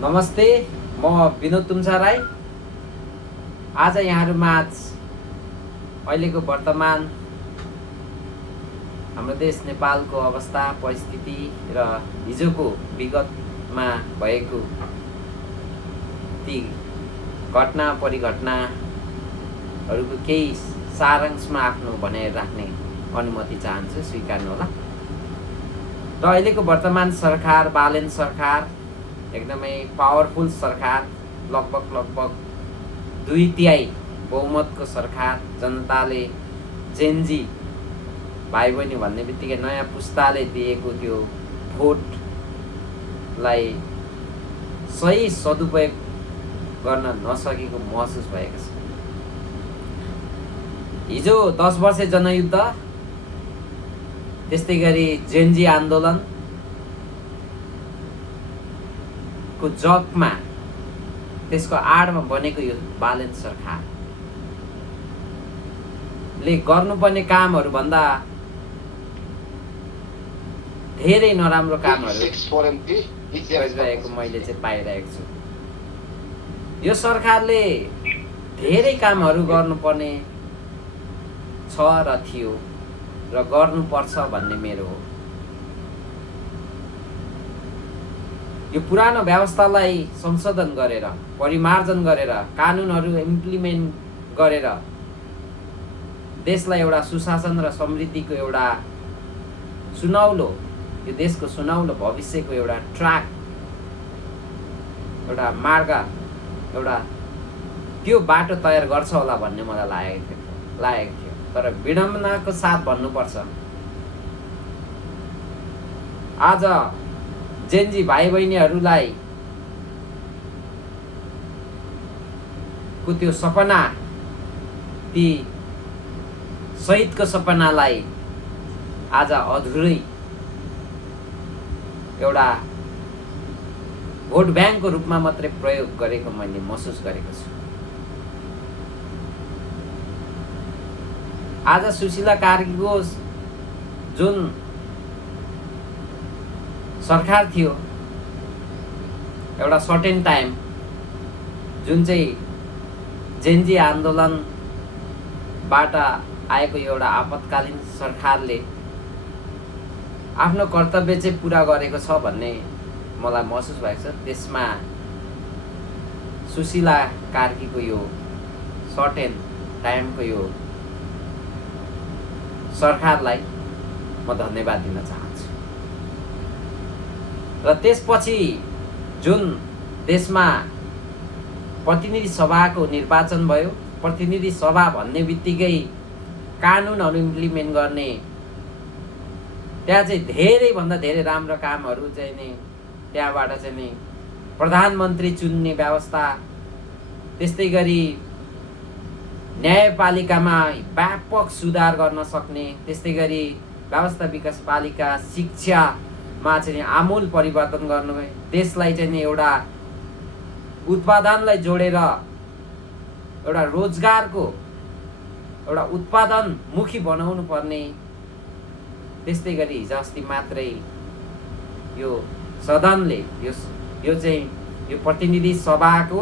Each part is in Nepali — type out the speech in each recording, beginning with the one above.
नमस्ते, म विनोद तुम्छा राई। आज यहाँहरूमाझ अहिलेको वर्तमान हाम्रो देश नेपालको अवस्था परिस्थिति र हिजोको विगतमा भएको ती घटना परिघटनाहरूको केही सारांशमा आफ्नो भनाइ राख्ने अनुमति चाहन्छु, स्वीकार्नुहोला। र अहिलेको वर्तमान सरकार, बालेन सरकार एकदमै पावरफुल सरकार, लगभग 2/3 बहुमतको सरकार। जनताले जेनजी भाइ बहिनी भन्ने बित्तिकै नयाँ पुस्ताले दिएको त्यो भोटलाई सही सदुपयोग गर्न नसकेको महसुस भएको छ। हिजो 10 वर्षे जनयुद्ध, त्यस्तै गरी जेनजी आन्दोलन को जगमा, त्यसको आडमा बनेको यो बालेन सरकारले गर्नुपर्ने कामहरू भन्दा धेरै नराम्रो कामहरू गरिरहेको मैले चाहिँ पाइरहेको छु। यो सरकारले धेरै कामहरू गर्नुपर्ने छ र थियो र गर्नुपर्छ भन्ने मेरो हो। यो पुरानो व्यवस्थालाई संशोधन गरेर, परिमार्जन गरेर, कानुनहरू इम्प्लिमेन्ट गरेर देशलाई एउटा सुशासन र समृद्धिको एउटा सुनौलो, यो देशको सुनौलो भविष्यको एउटा ट्र्याक, एउटा मार्ग, एउटा त्यो बाटो तयार गर्छ होला भन्ने मलाई लागेको थियो। तर विडम्बनाको साथ भन्नुपर्छ, आज जेनजी भाइ बहिनीहरूलाई को त्यो सपना, ती शहीदको सपनालाई आज अधुरै एउटा भोट ब्याङ्कको रूपमा मात्रै प्रयोग गरेको मैले महसुस गरेको छु। आज सुशीला कार्कीको जुन सरकार थियो, एउटा सर्टेन टाइम, जुन चाहिँ जेनजी आन्दोलनबाट आएको एउटा आपतकालीन सरकारले आफ्नो कर्तव्य चाहिँ पुरा गरेको छ भन्ने मलाई महसुस भएको छ। त्यसमा सुशीला कार्कीको यो सर्टेन टाइमको यो सरकारलाई म धन्यवाद दिन चाहन्छु। र त्यसपछि जुन देशमा प्रतिनिधि सभाको निर्वाचन भयो, प्रतिनिधि सभा भन्ने बित्तिकै कानुनहरू इम्प्लिमेन्ट गर्ने, त्यहाँ चाहिँ धेरैभन्दा धेरै राम्रो कामहरू चाहिँ नि, त्यहाँबाट चाहिँ नि प्रधानमन्त्री चुन्ने व्यवस्था, त्यस्तै गरी न्यायपालिकामा व्यापक सुधार गर्न सक्ने, त्यस्तै गरी व्यवस्था विकास पालिका, शिक्षामा चाहिँ आमूल परिवर्तन गर्नु, देशलाई चाहिँ नि एउटा उत्पादनलाई जोडेर एउटा रोजगारको एउटा उत्पादनमुखी बनाउनु पर्ने। त्यस्तै गरी हिजो अस्ति मात्रै यो सदनले यो चाहिँ यो प्रतिनिधि सभाको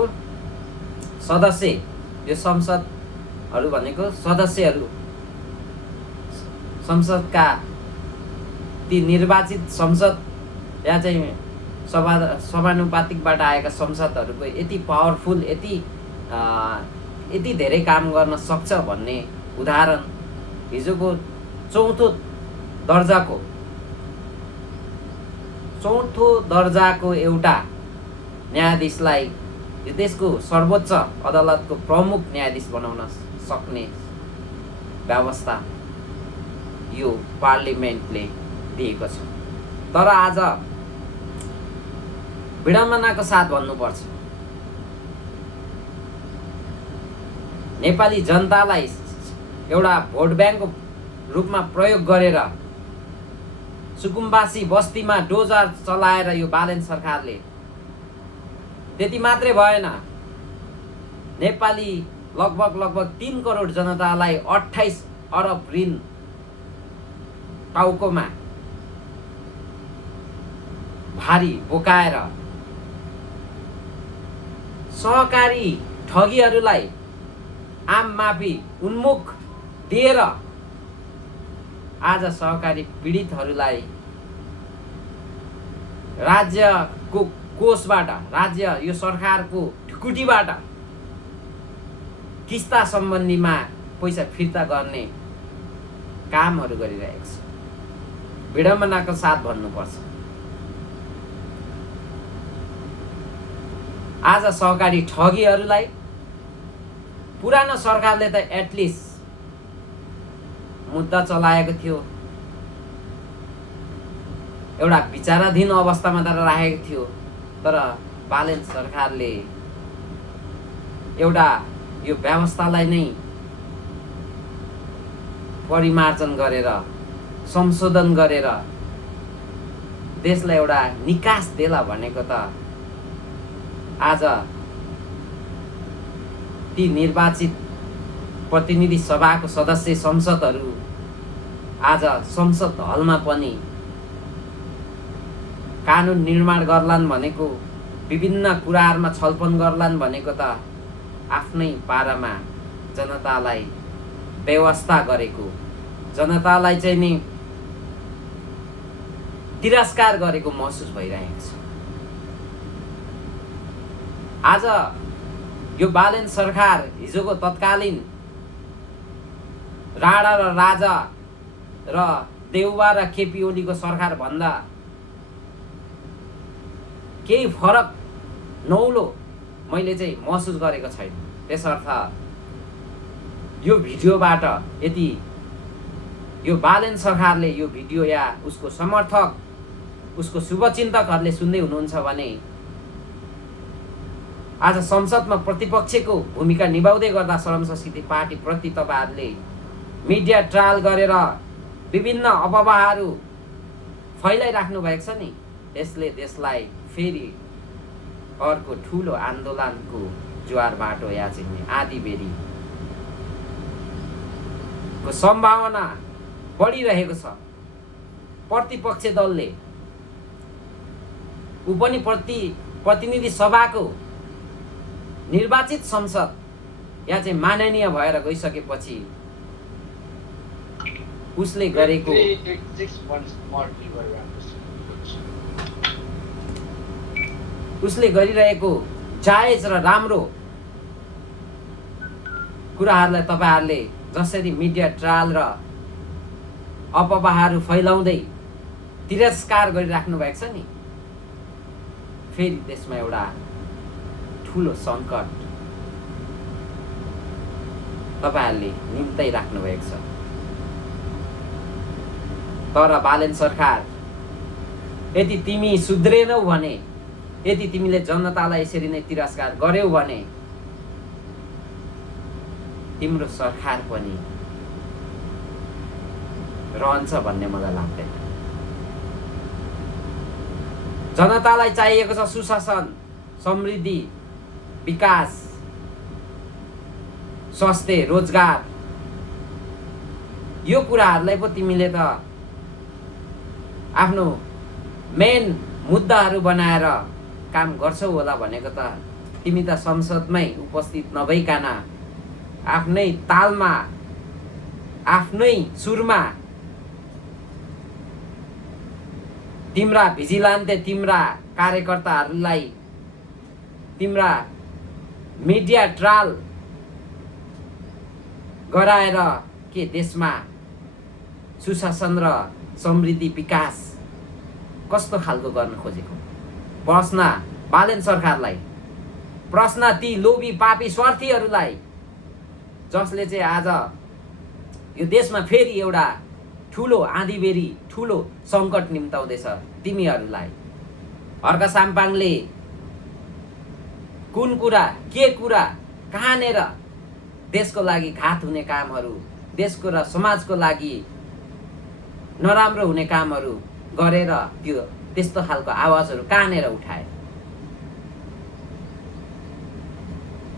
सदस्य, यो संसदहरू भनेको सदस्यहरू, संसदका ती निर्वाचित संसद या चाहिँ समानुपातिकबाट आएका संसदहरूको यति पावरफुल, यति धेरै काम गर्न सक्छ भन्ने उदाहरण हिजोको चौथो दर्जाको एउटा न्यायाधीशलाई यो देशको सर्वोच्च अदालतको प्रमुख न्यायाधीश बनाउन सक्ने व्यवस्था यो पार्लिमेन्टले दिएको छ। तर आज विडम्बनाको साथ भन्नुपर्छ, नेपाली जनतालाई एउटा भोट ब्याङ्कको रूपमा प्रयोग गरेर सुकुम्बासी बस्तीमा डोजर चलाएर यो बालेन सरकारले, त्यति मात्रै भएन, नेपाली लगभग 3 करोड जनतालाई 28 अरब ऋण टाउकोमा भारी बोकाएर सहकारी ठगीहरूलाई आम माफी उन्मुख दिएर आज सहकारी पीडितहरूलाई राज्यको कोषबाट, राज्य यो सरकारको ढुकुटीबाट किस्ता सम्बन्धीमा पैसा फिर्ता गर्ने कामहरू गरिरहेको छ। विडम्बनाको साथ भन्नुपर्छ। आज सहकारी ठगीहरूलाई पुरानो सरकारले त एटलिस्ट मुद्दा चलाएको थियो, एउटा विचाराधीन अवस्थामा त राखेको थियो। तर बालेन सरकारले एउटा यो व्यवस्थालाई नै परिमार्जन गरेर, संशोधन गरेर देशलाई एउटा निकास देला भनेको त आज ती निर्वाचित प्रतिनिधि सभाको सदस्य संसदहरू आज संसद हलमा पनि कानुन निर्माण गर्लान् भनेको, विभिन्न कुराहरूमा छलफल गर्लान् भनेको त आफ्नै पारामा जनतालाई व्यवस्था गरेको, जनतालाई चाहिँ नि तिरस्कार गरेको महसुस भइरहेको छ। आज यो बालेन सरकार हिजोको तत्कालीन राणा र राजा र देउबा र केपी ओलीको सरकार भन्दा केही फरक नौलो मैले चाहिँ महसुस गरेको छैन। त्यसर्थ यो भिडियोबाट यदि यो बालेन सरकारले यो भिडियो या उसको समर्थक, उसको शुभचिन्तकहरूले सुन्दै हुनुहुन्छ भने आज संसदमा प्रतिपक्षको भूमिका निभाउँदै गर्दा श्रम संस्कृति पार्टीप्रति तपाईँहरूले मिडिया ट्रायल गरेर विभिन्न अफवाहहरू फैलाइराख्नु भएको छ नि, यसले देशलाई फेरि अर्को ठुलो आन्दोलनको ज्वार बाटो या चाहिँ आँधीबेहरी को सम्भावना बढिरहेको छ। प्रतिपक्ष दलले ऊ पनि प्रतिनिधि सभाको निर्वाचित संसद या चाहिँ माननीय भएर गइसकेपछि उसले गरेको उसले गरिरहेको जायज र राम्रो कुराहरूलाई तपाईहरूले जसरी मिडिया ट्रायल र अफवाहहरू फैलाउँदै तिरस्कार गरिराख्नु भएको छ नि, फेरि त्यसमा एउटा ठुलो सङ्कट तपाईहरूले निम्ताइराख्नु भएको छ। तर बालेन सरकार, यदि तिमी सुध्रेनौ भने, यदि तिमीले जनतालाई यसरी नै तिरस्कार गर्यौ भने तिम्रो सरकार पनि रहन्छ भन्ने मलाई लाग्दैन। जनतालाई चाहिएको छ सुशासन, समृद्धि, विकास, स्वास्थ्य, रोजगार। यो कुराहरूलाई पो तिमीले त आफ्नो मेन मुद्दाहरू बनाएर काम गर्छौ होला भनेको त तिमी त संसदमै उपस्थित नभइकन आफ्नै तालमा, आफ्नै सुरमा तिम्रा भिजिलान्ते, तिम्रा कार्यकर्ताहरूलाई तिम्रा मिडिया ट्रायल गराएर के देशमा सुशासन र समृद्धि, विकास कस्तो खालको गर्न खोजेको? प्रश्न बालेन सरकारलाई, प्रश्न ती लोभी पापी स्वार्थीहरूलाई जसले चाहिँ आज यो देशमा फेरि एउटा ठुलो आँधीबेहरी, ठुलो सङ्कट निम्ताउँदैछ तिमीहरूलाई। हर्क साम्पाङले कुन कुरा, के कुरा, कहाँनेर देशको लागि घात हुने कामहरू, देशको र समाजको लागि नराम्रो हुने कामहरू गरेर त्यो त्यस्तो खालको आवाजहरू कहाँनेर उठाए?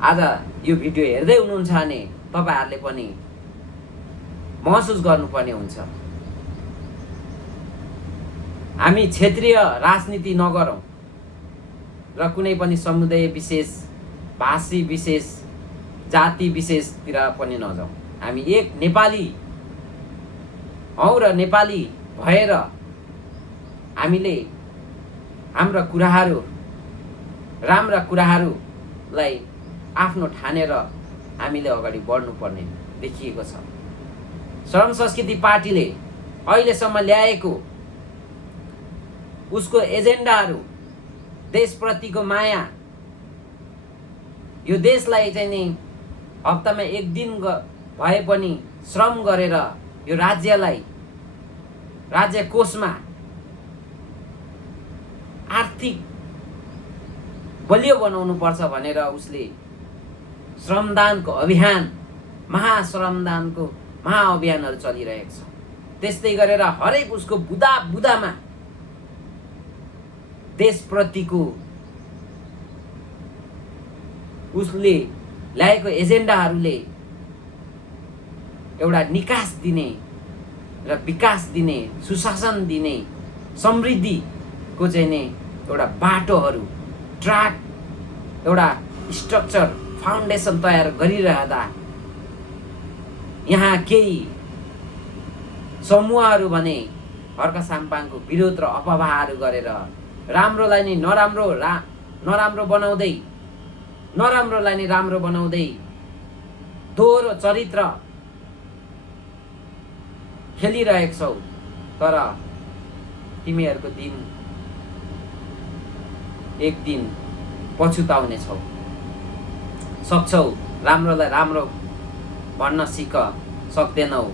आज यो भिडियो हेर्दै हुनुहुन्छ भने तपाईहरूले पनि महसुस गर्नुपर्ने हुन्छ। हामी क्षेत्रीय राजनीति नगरौँ र कुनै पनि समुदाय विशेष भाषी विशेष, जाति विशेषतिर पनि नजाउँ। हामी एक नेपाली हौँ र नेपाली भएर हामीले हाम्रा कुराहरू, राम्रा कुराहरूलाई आफ्नो ठानेर हामीले अगाडि बढ्नुपर्ने देखिएको छ। श्रम संस्कृति पार्टीले अहिलेसम्म ल्याएको उसको एजेन्डाहरू, देशप्रतिको माया, यो देशलाई चाहिँ नि हप्तामा एक दिन भए पनि श्रम गरेर यो राज्यलाई, राज्य कोषमा आर्थिक बलियो बनाउनु पर्छ भनेर उसले श्रमदानको अभियान, महाश्रमदानको महाअभियानहरू चलिरहेको छ। त्यस्तै गरेर हरेक उसको बुदा बुदामा देशप्रतिको उसले ल्याएको एजेन्डाहरूले एउटा निकास दिने र विकास दिने, सुशासन दिने, समृद्धिको चाहिँ नि एउटा बाटोहरू, ट्र्याक, एउटा स्ट्रक्चर, फाउन्डेसन तयार गरिरहँदा यहाँ केही समूहहरू भने हर्क साम्पाङको विरोध र अपवाहहरू गरेर राम्रोलाई नै नराम्रो बनाउँदै, नराम्रोलाई नै राम्रो बनाउँदै दोहोरो चरित्र खेलिरहेको छौ। तर तिमीहरूको दिन एक दिन पछुताउने छौ। सक्छौ, राम्रोलाई राम्रो भन्न सिक, सक्दैनौ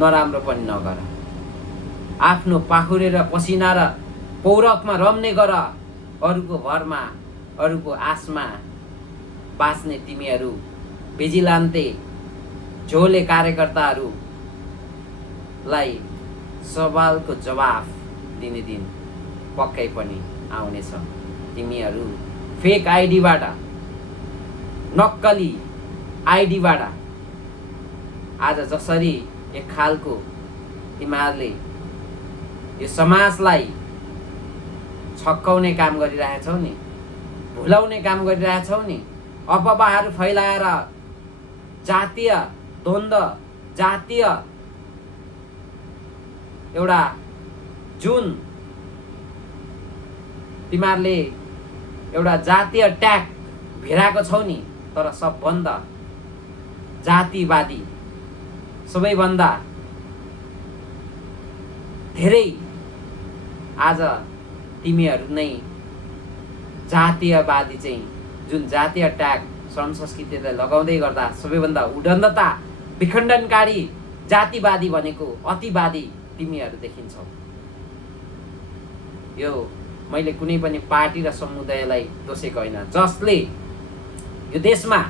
नराम्रो पनि नगर। आफ्नो पाखुरे र पसिना र पौरखमा रम्ने गर। अरूको भरमा, अरूको आशमा बाँच्ने तिमीहरू भिजिलान्ते झोले कार्यकर्ताहरूलाई सवालको जवाफ दिने दिन पक्कै पनि आउनेछ। तिमीहरू फेक आइडीबाट, नक्कली आइडीबाट आज जसरी एक खालको तिमीहरूले यो समाजलाई छक्काउने काम गरिरहेछौ नि, भुलाउने काम गरिरहेछौ नि, अपवाहहरू फैलाएर जातीय द्वन्द्व, जातीय एउटा जुन तिमीहरूले एउटा जातीय ट्याग भिराएको छौ नि, तर सबभन्दा जातिवादी, सबैभन्दा धेरै आज तिमीहरू नै जातीयवादी चाहिँ जुन जातीय ट्याग श्रम संस्कृतिलाई लगाउँदै गर्दा सबैभन्दा उद्दण्डता, विखण्डनकारी जातिवादी भनेको अतिवादी तिमीहरू देखिन्छौ। यो मैले कुनै पनि पार्टी र समुदायलाई दोषेको होइन, जसले यो देशमा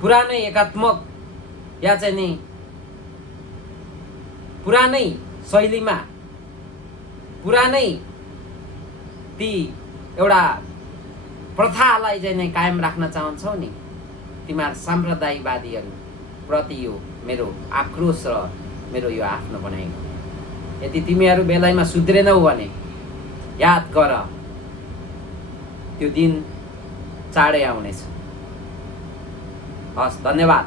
पुरानै एकात्मक या चाहिँ नि पुरानै शैलीमा, पुरानै ती एउटा प्रथालाई चाहिँ नै कायम राख्न चाहन्छौ नि, तिमीहरू साम्प्रदायिकवादीहरू प्रति यो मेरो आक्रोश र मेरो यो आफ्नो भनाइ हो। यदि तिमीहरू बेलायमा सुध्रेनौ भने याद गर, त्यो दिन चाँडै आउनेछ। हस्, धन्यवाद।